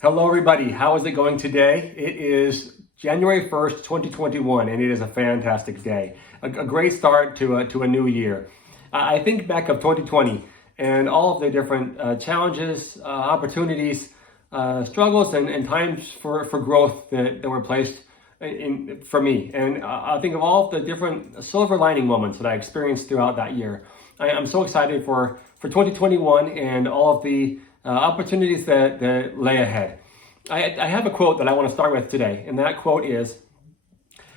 Hello, everybody. How is it going today? It is January 1st, 2021, and it is a fantastic day. A great start to a new year. I think back of 2020 and all of the different challenges, opportunities, struggles, and times for growth that were placed for me. And I think of all of the different silver lining moments that I experienced throughout that year. I'm so excited for 2021 and all of the opportunities that lay ahead. I have a quote that I want to start with today, and that quote is,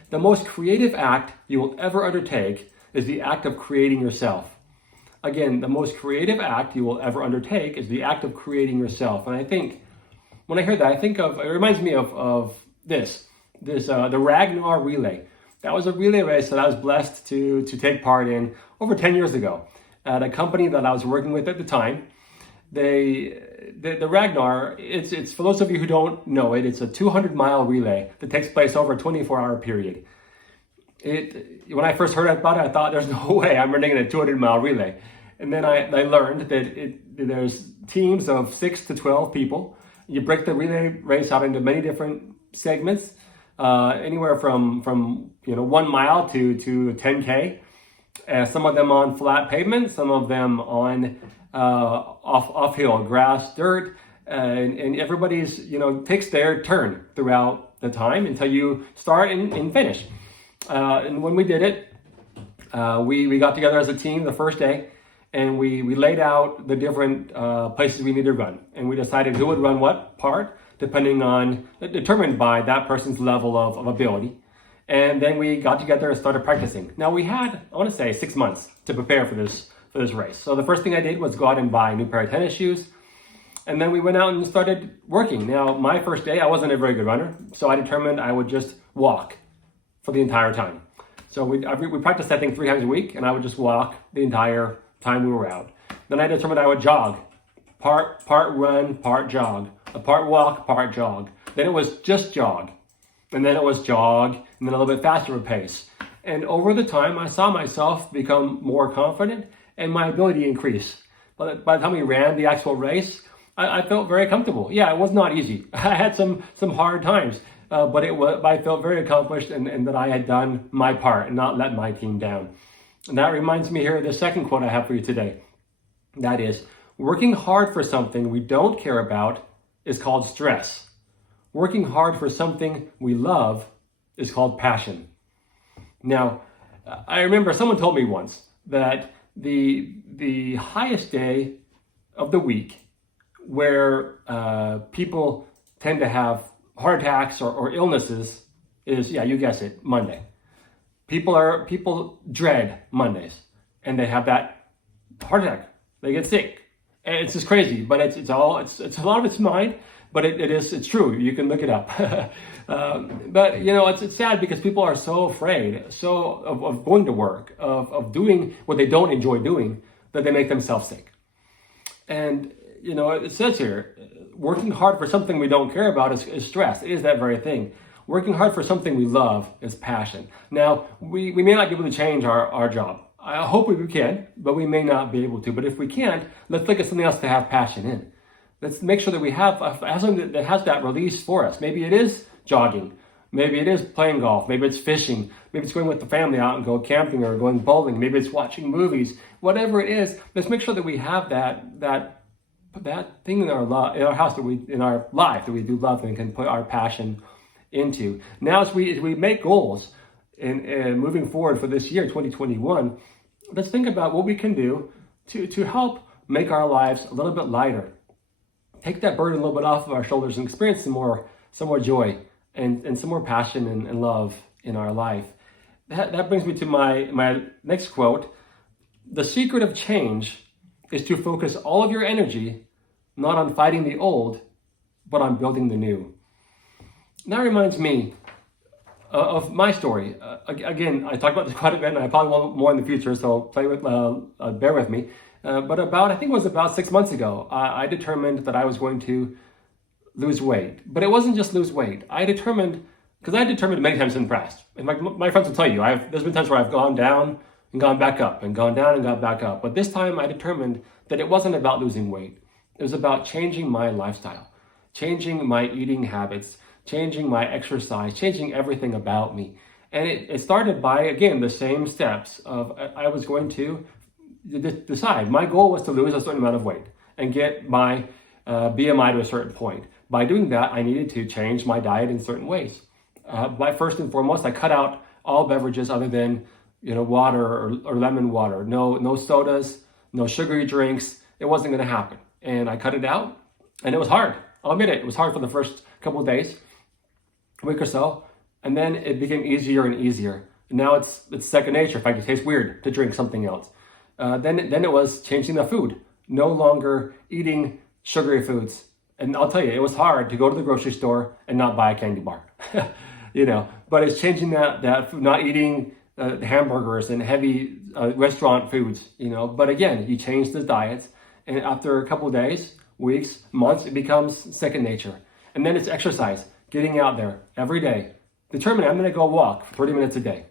"The most creative act you will ever undertake is the act of creating yourself." Again, the most creative act you will ever undertake is the act of creating yourself. And I think, when I hear that, I think of, it reminds me of the Ragnar relay. That was a relay race that I was blessed to take part in over 10 years ago at a company that I was working with at the time. The Ragnar, it's for those of you who don't know it, it's a 200-mile relay that takes place over a 24-hour period. When I first heard about it, I thought there's no way I'm running in a 200-mile relay. And then I learned that there's teams of 6 to 12 people. You break the relay race out into many different segments, anywhere from 1 mile to 10K. Some of them on flat pavement, some of them on off hill, grass, dirt, and everybody's takes their turn throughout the time until you start and finish. And when we did it, we got together as a team the first day, and we laid out the different places we need to run, and we decided who would run what part, determined by that person's level of ability. And then we got together and started practicing. Now we had, I want to say, 6 months to prepare for this race. So the first thing I did was go out and buy a new pair of tennis shoes. And then we went out and started working. Now, my first day, I wasn't a very good runner, so I determined I would just walk for the entire time. So we practiced, I think, 3 times a week, and I would just walk the entire time we were out. Then I determined I would jog. Part run, part jog. Part walk, part jog. Then it was just jog. And then it was jog, and then a little bit faster pace. And over the time, I saw myself become more confident and my ability increase. But by the time we ran the actual race, I felt very comfortable. Yeah, it was not easy. I had some hard times, but I felt very accomplished and that I had done my part and not let my team down. And that reminds me here of the second quote I have for you today. That is, working hard for something we don't care about is called stress. Working hard for something we love is called passion. Now, I remember someone told me once that the highest day of the week where people tend to have heart attacks or illnesses is, yeah, you guess it, Monday. People dread Mondays, and they have that heart attack. They get sick, and it's just crazy. But it's a lot of it's mind. But it's true. You can look it up. But it's sad because people are so afraid, of going to work, of doing what they don't enjoy doing, that they make themselves sick. And it says here, working hard for something we don't care about is stress. It is that very thing. Working hard for something we love is passion. Now, we may not be able to change our job. I hope we can, but we may not be able to. But if we can't, let's look at something else to have passion in. Let's make sure that we have something that has that release for us. Maybe it is jogging. Maybe it is playing golf. Maybe it's fishing. Maybe it's going with the family out and go camping or going bowling. Maybe it's watching movies. Whatever it is, let's make sure that we have that thing in our house in our life that we do love and can put our passion into. Now, as we make goals in moving forward for this year, 2021, let's think about what we can do to help make our lives a little bit lighter. Take that burden a little bit off of our shoulders and experience some more joy and some more passion and love in our life. That brings me to my next quote. The secret of change is to focus all of your energy not on fighting the old, but on building the new. And that reminds me of my story. Again, I talk about this quite a bit, and I probably will more in the future, so bear with me. But I think it was about 6 months ago, I determined that I was going to lose weight. But it wasn't just lose weight. I determined many times in the past. And my friends will tell you, there's been times where I've gone down and gone back up, and gone down and got back up. But this time I determined that it wasn't about losing weight. It was about changing my lifestyle. changing my eating habits, changing my exercise, changing everything about me. And it started by, again, the same steps of I was going to decide. My goal was to lose a certain amount of weight and get my BMI to a certain point. By doing that, I needed to change my diet in certain ways. By first and foremost, I cut out all beverages other than water or lemon water. No sodas, no sugary drinks. It wasn't going to happen. And I cut it out, and it was hard. I'll admit it. It was hard for the first couple of days, a week or so, and then it became easier and easier. Now it's second nature. In fact, it tastes weird to drink something else. Then it was changing the food. No longer eating sugary foods. And I'll tell you, it was hard to go to the grocery store and not buy a candy bar. But it's changing that food, not eating hamburgers and heavy restaurant foods. But again, you change the diets, and after a couple of days, weeks, months, it becomes second nature. And then it's exercise, getting out there every day. Determine I'm going to go walk for 30 minutes a day.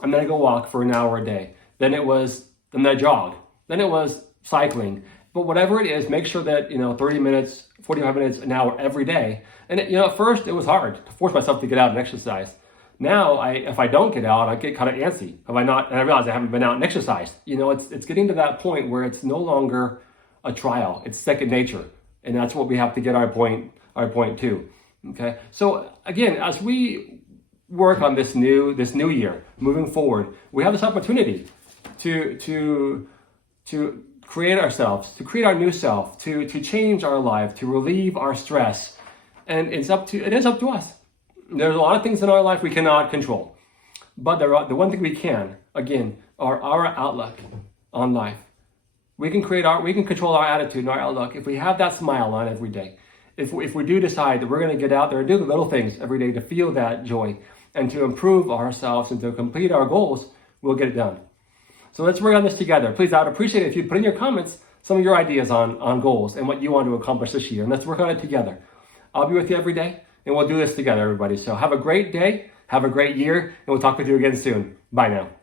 I'm going to go walk for an hour a day. Then I jog. Then it was cycling. But whatever it is, make sure that 30 minutes, 45 minutes, an hour every day. And at first it was hard to force myself to get out and exercise. Now, if I don't get out, I get kind of antsy. And I realize I haven't been out and exercised. It's getting to that point where it's no longer a trial. It's second nature. And that's what we have to get our point to. Okay. So again, as we work on this new year, moving forward, we have this opportunity to create ourselves, to create our new self, to change our life, to relieve our stress. And it is up to us. There's a lot of things in our life we cannot control. But the one thing we can, again, are our outlook on life. We can control our attitude and our outlook if we have that smile on every day. If we do decide that we're going to get out there and do the little things every day to feel that joy and to improve ourselves and to complete our goals, we'll get it done. So let's work on this together. Please, I would appreciate it if you put in your comments some of your ideas on goals and what you want to accomplish this year. And let's work on it together. I'll be with you every day, and we'll do this together, everybody. So have a great day, have a great year, and we'll talk with you again soon. Bye now.